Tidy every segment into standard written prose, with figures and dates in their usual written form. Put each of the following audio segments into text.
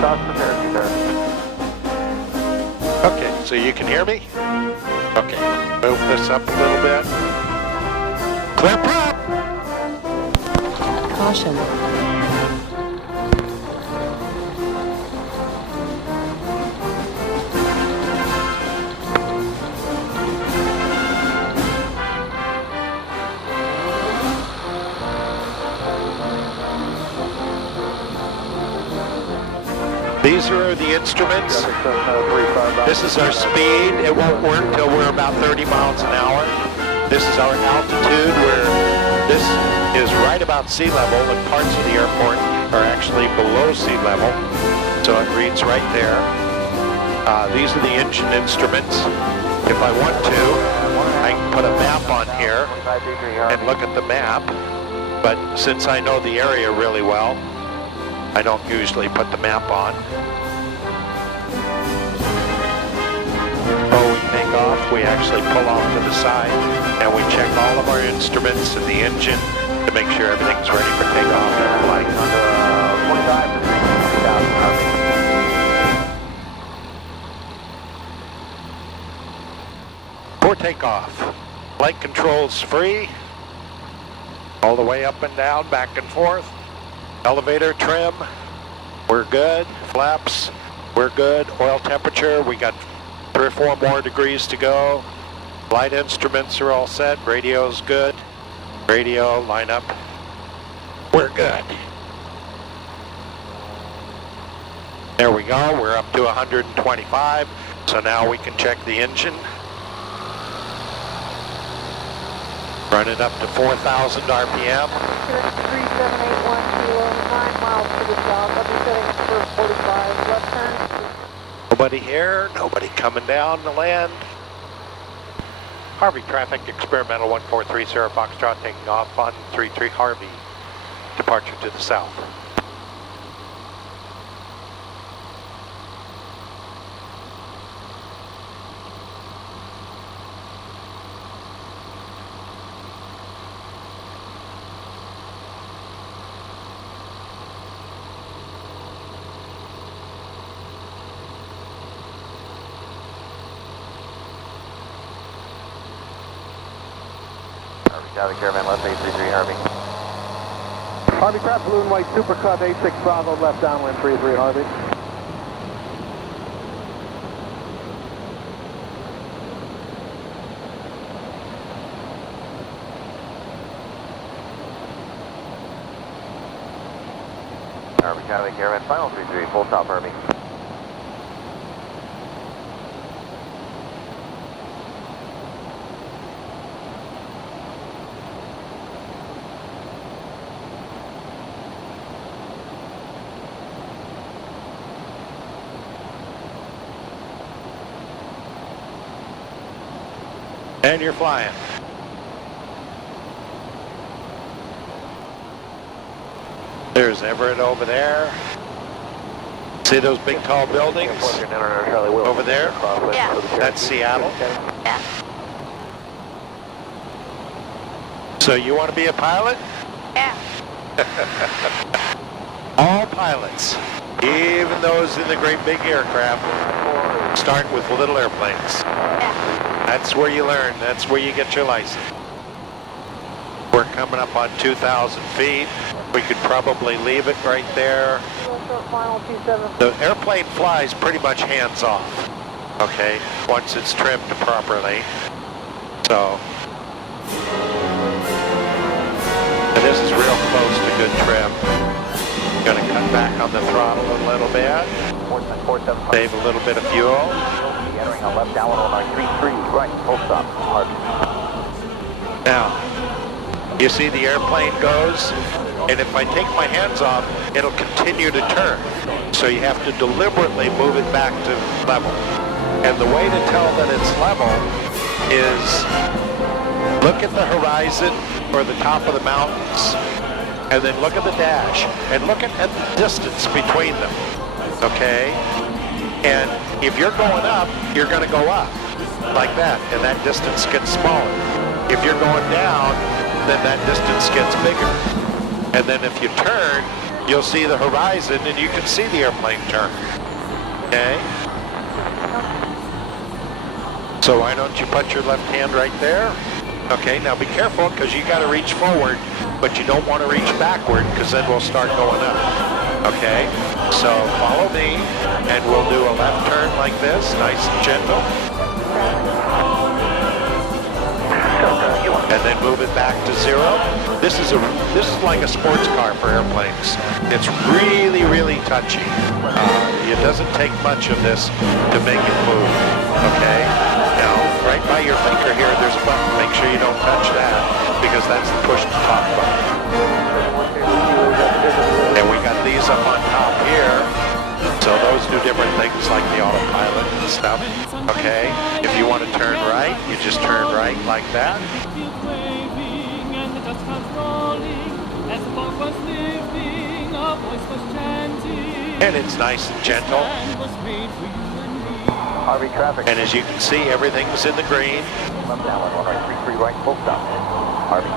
Toss the parachute there. Okay, so you can hear me? Okay, move this up a little bit. Clear prop! Caution. These are the instruments. This is our speed. It won't work till we're about 30 miles an hour. This is our altitude, where this is right about sea level, and parts of the airport are actually below sea level. So it reads right there. These are the engine instruments. If I want to, I can put a map on here and look at the map. But since I know the area really well, I don't usually put the map on. Before we take off, we actually pull off to the side and we check all of our instruments and the engine to make sure everything's ready for takeoff and flight. 25 to 3,000. For takeoff, flight controls free, all the way up and down, back and forth. Elevator trim, we're good. Flaps, we're good. Oil temperature, we got 3 or 4 more degrees to go. Flight instruments are all set. Radio's good. Radio, line up. We're good. There we go. We're up to 125. So now we can check the engine. Run it up to 4,000 RPM. 3781 kilo, 9 miles to the south. I'll be setting for 45 left turn. Nobody here, nobody coming down to land. Harvey traffic, experimental 1430 Foxtrot taking off on 33 Harvey. Departure to the south. Harvey Caravan left 833 Harvey. Harvey Craft Blue and White Super Cub 86 Bravo left downwind 33 Harvey. Harvey Caravan final 33 full top Harvey. And you're flying. There's Everett over there. See those big tall buildings over there? Yeah. That's Seattle. Yeah. So you want to be a pilot? Yeah. All pilots, even those in the great big aircraft, start with little airplanes. Yeah. That's where you learn. That's where you get your license. We're coming up on 2,000 feet. We could probably leave it right there. Final 27. The airplane flies pretty much hands off, okay, once it's trimmed properly. So, and this is real close to good trim. Gonna cut back on the throttle a little bit. Save a little bit of fuel. Entering on left downwind on 33 right, full stop, Harvey. Now, you see the airplane goes, and if I take my hands off, it'll continue to turn. So you have to deliberately move it back to level. And the way to tell that it's level is look at the horizon or the top of the mountains, and then look at the dash, and look at the distance between them, okay? And if you're going up, you're going to go up like that, and that distance gets smaller. If you're going down, then that distance gets bigger. And then if you turn, you'll see the horizon and you can see the airplane turn. Okay? So why don't you put your left hand right there? Okay, now be careful because you got to reach forward, but you don't want to reach backward because then we'll start going up. Okay, so follow me and we'll do a left turn like this, nice and gentle. And then move it back to 0. This is like a sports car for airplanes. It's really, really touchy. It doesn't take much of this to make it move. Okay? Now, right by your finger here, there's a button. Make sure you don't touch that because that's the push to talk button. And we got these up on top here. So those do different things like the autopilot and stuff. Okay? If you want to turn right, you just turn right like that. And it's nice and gentle. Harvey traffic. And as you can see, everything's in the green. Left downwind, runway 33 right, full stop. Harvey.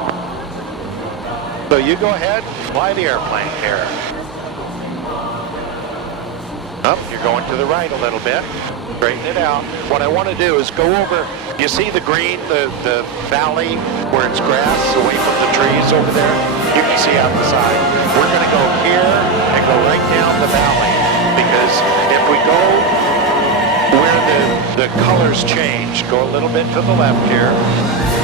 So you go ahead, fly the airplane here. Up, you're going to the right a little bit. Straighten it out. What I want to do is go over, you see the green, the valley where it's grass away from the trees over there? You can see out the side. We're going to go here and go right down the valley because if we go where the colors change, go a little bit to the left here.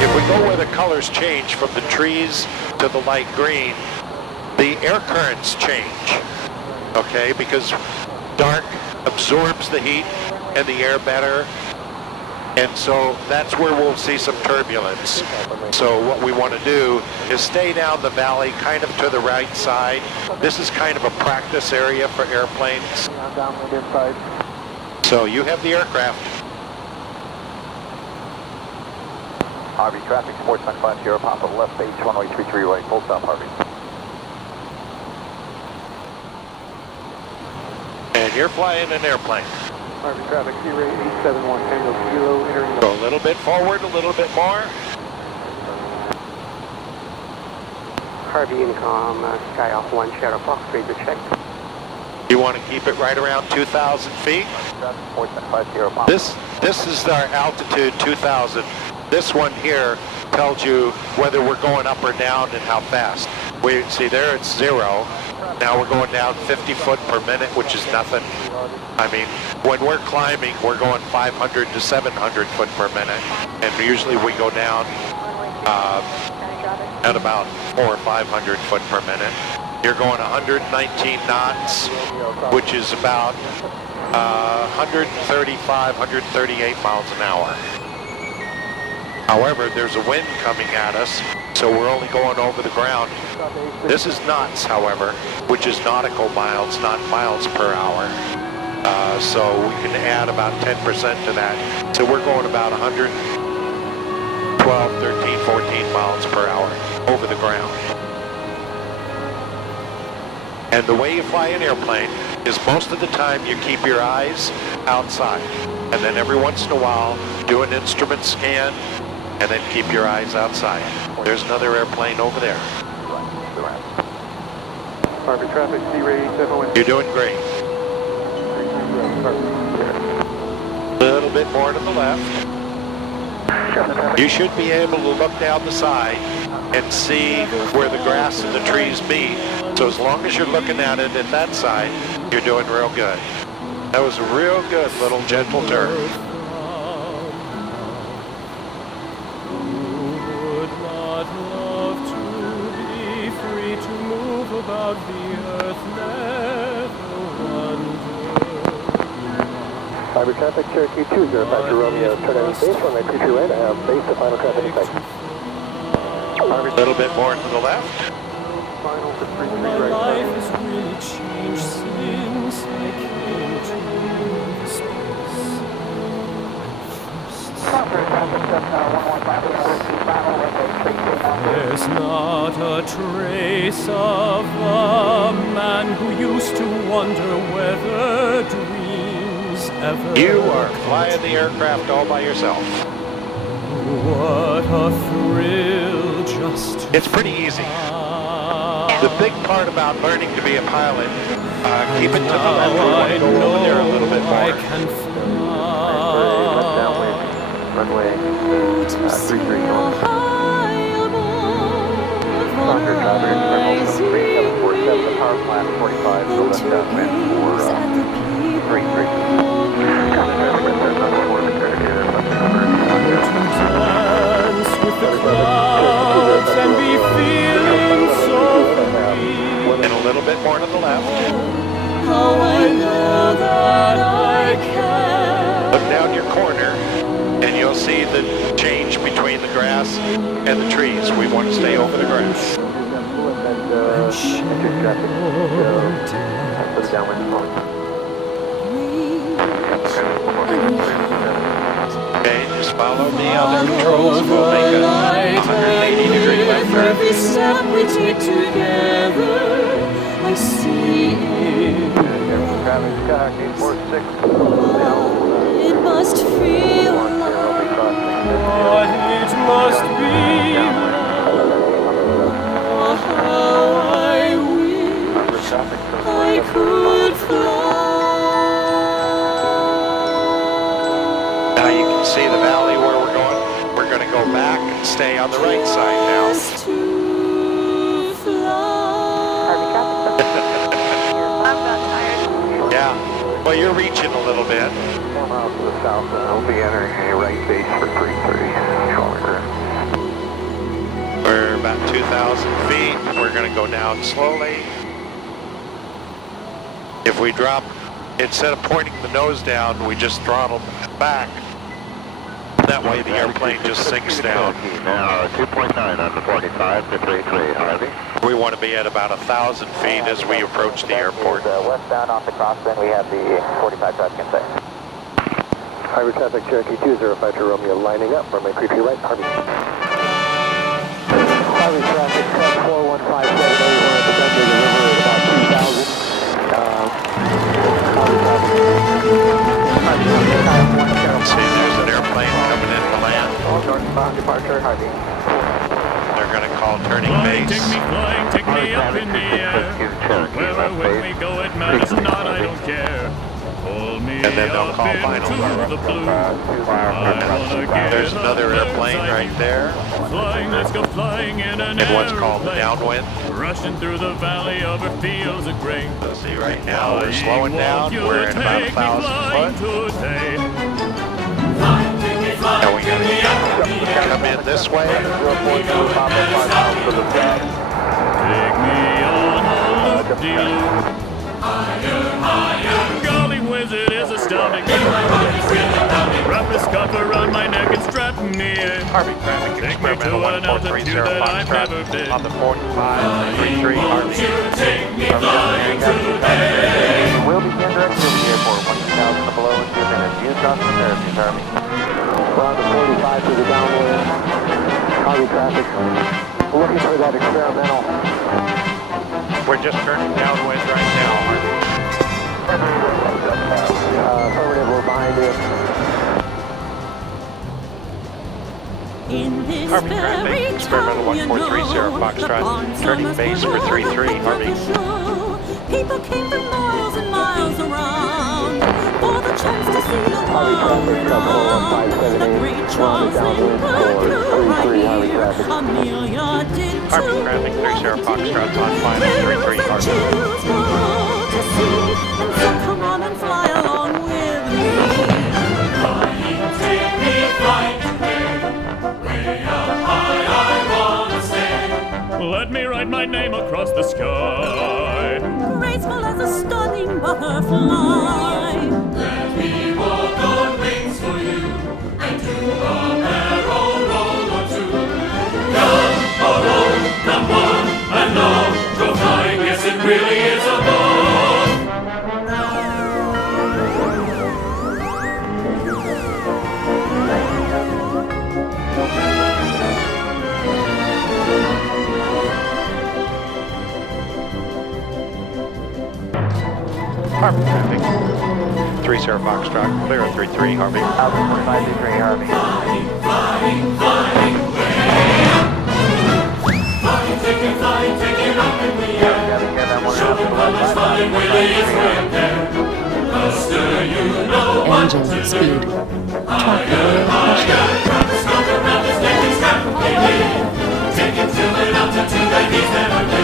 If we go where the colors change from the trees to the light green, the air currents change, okay? Because dark absorbs the heat and the air better, and so that's where we'll see some turbulence. So what we want to do is stay down the valley kind of to the right side. This is kind of a practice area for airplanes. Downwind inside. So you have the aircraft. Harvey traffic, sportsman 50, pop up left base, runway 33 right, full stop, Harvey. And you're flying an airplane. Harvey traffic, Sea-Ray 871, Tango Kilo, entering the... Go a little bit forward, a little bit more. Harvey Incom, Sky Alpha 1, Shadow Fox, radio check. You want to keep it right around 2,000 feet. Sportsman 50, pop. This is our altitude, 2,000. This one here tells you whether we're going up or down and how fast. We see there it's 0. Now we're going down 50 foot per minute, which is nothing. I mean, when we're climbing, we're going 500 to 700 foot per minute, and usually we go down at about 400 or 500 foot per minute. You're going 119 knots, which is about 135, 138 miles an hour. However, there's a wind coming at us, so we're only going over the ground. This is knots, however, which is nautical miles, not miles per hour. So we can add about 10% to that. So we're going about 112, 13, 14 miles per hour over the ground. And the way you fly an airplane is most of the time you keep your eyes outside. And then every once in a while, do an instrument scan, and then keep your eyes outside. There's another airplane over there. Harvey traffic, Sea-Ray 871. You're doing great. A little bit more to the left. You should be able to look down the side and see where the grass and the trees meet. So as long as you're looking at it at that side, you're doing real good. That was a real good little gentle turn. About the earth, never wonder. Harvey traffic, Cherokee 205 Romeo, turn out base, runway 23 right, I have base to final traffic effect. A little bit more to the left. Final for 33 My right. life has really changed since I came to this place. There's not a trace of the man who used to wonder whether dreams ever... You are flying the aircraft all by yourself. What a thrill just to It's pretty easy. fly. The big part about learning to be a pilot, keep it to the left. We want to go over there a little bit I more. can Left downwind, runway 33 north. Roger, traffic, Emerald 3747, the power plant 45, so left downwind for 33. dance with the clouds and be feeling so free. And a little bit more to the left. How I know that I can. Look down your corner, and you'll see the change between the grass and the trees. We want to stay over the grass. Okay, just follow the other controls. We'll make a 180-degree left turn. Every step we take together, I see it. It must feel like what it must be. Oh, how I wish I could fly. Now you can see the valley where we're going. We're going to go back and stay on the right side now. Just to fly. I'm not tired. Yeah. Well, you're reaching a little bit. 4 miles to the south, we'll be entering a right base for 33. We're about 2,000 feet. We're going to go down slowly. If we drop, instead of pointing the nose down, we just throttle back. That way the airplane just sinks down. Now 2.9 on the 45 to 33, Harvey. We want to be at about 1,000 feet as we approach the airport. Westbound off the crosswind, we have the 45 traffic in sight. Harvey traffic, Cherokee 205 to Romeo lining up, runway 33 right, Harvey. Harvey traffic, 41578, we're at the bend of the river at about 2,000. See, there's an airplane coming in to land. All northbound departure, Harvey. They're going to call turning Flying, base. take me up in the air. Wherever when we go, it matters not, I don't care. Pull me And then they'll up call final. into the blue. I wanna get There's another on the airplane side. right there. Flying, let's go flying in an And what's called the airplane. downwind. Rushing through the valley over fields of grain. See right now, we're slowing down. We're at about 1,000 foot. And we got to come in this way. Take me on a loop-de-loop. Golly whiz, it is astounding. Wrap a scarf around my neck and strap me in. Harvey traffic, Take me experimental to an altitude 1430 that I've never Foxtrot been. on the 4533 Harvey. We'll begin direct to the airport, 1,000 below in 2 minutes. Use crossing therapies, Harvey. We're on the 45 to the downwind. Harvey traffic. Looking for that experimental. We're just turning downwind right now, Harvey. Affirmative, we're behind you. In this Harvey very traffic, experimental town, you 1430 know, Foxtrot, the barn turning summers base were for 33 open Harvey. at the show. People came from miles and miles around for the chance to see the world renowned. The great Charles Lindbergh flew right here. Amelia did too. Harvey traffic, 30 Foxtrot on final 33 Harvey. Chills go to see, and so come on and fly along with me. Take me flying today. Way up high, I wanna stay. Let me write my name across the sky. Graceful as a stunning butterfly. Let me walk on wings for you and do a barrel roll or two. Come, a roll, come on, and on, go flying. Yes, it really is a ball. Harvey traffic, 30 Foxtrot, clear at 33 Harvey. 1,025 degree, Harvey. Flying away. Flying, taking up, and we engine speed, track oil pressure. Take it to an altitude that he's never been.